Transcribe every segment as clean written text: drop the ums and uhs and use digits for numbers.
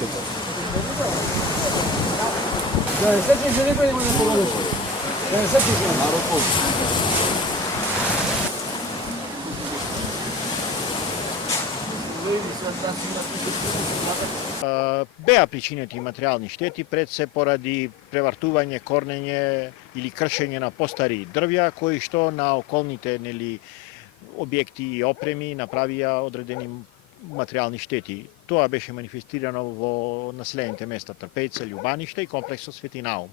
печката. Да не сетиш се некој да го не погодиш. Да не сетиш се. Беа причинети материјални штети пред се поради превартување, корнење или кршење на постари дрвја кои што на околните објекти и опреми направија одредени материјални штети. Тоа беше манифестирано во населените места Трпејце, Љубаниште и комплексот Свети Наум.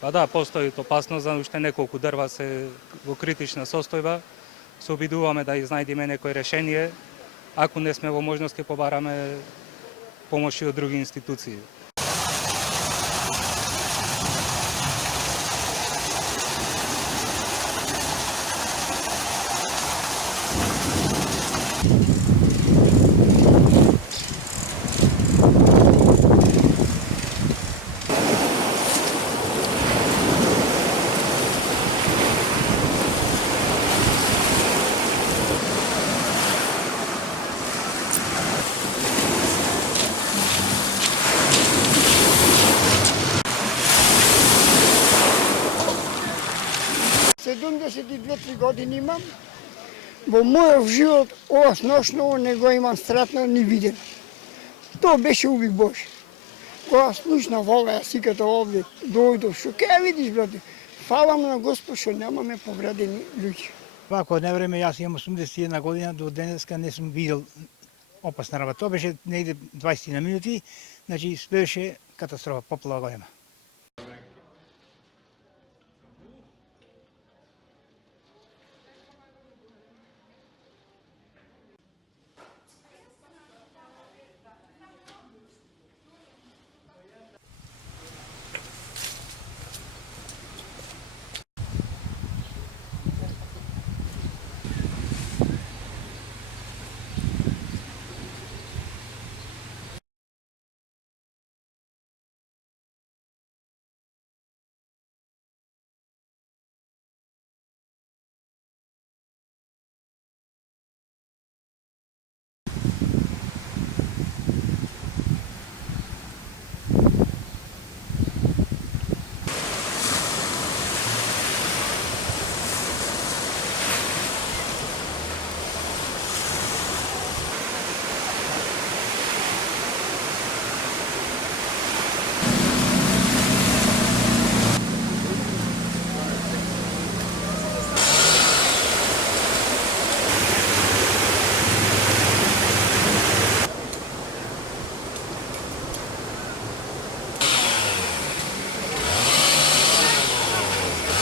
Па да, постои опасност за уште неколку дрва се во критична состојба. Се обидуваме да изнајдеме некој решение. Ако не сме во можност, ќе побараме помоши од други институции. Две-три години имам. Во мојот живот ова сношно не го имам стратно ни виден. Тоа беше убив Божи. Кога слушнав ова, јас сиката овде, дојдов, шо ке ја видиш, брате? Фала му на Господ што немаме повредени луѓе. Вако одне време, јас имам 81 година, до денеска не сум видел опасна работа. Тоа беше негде 20 на минути, значи беше катастрофа, поплава голема.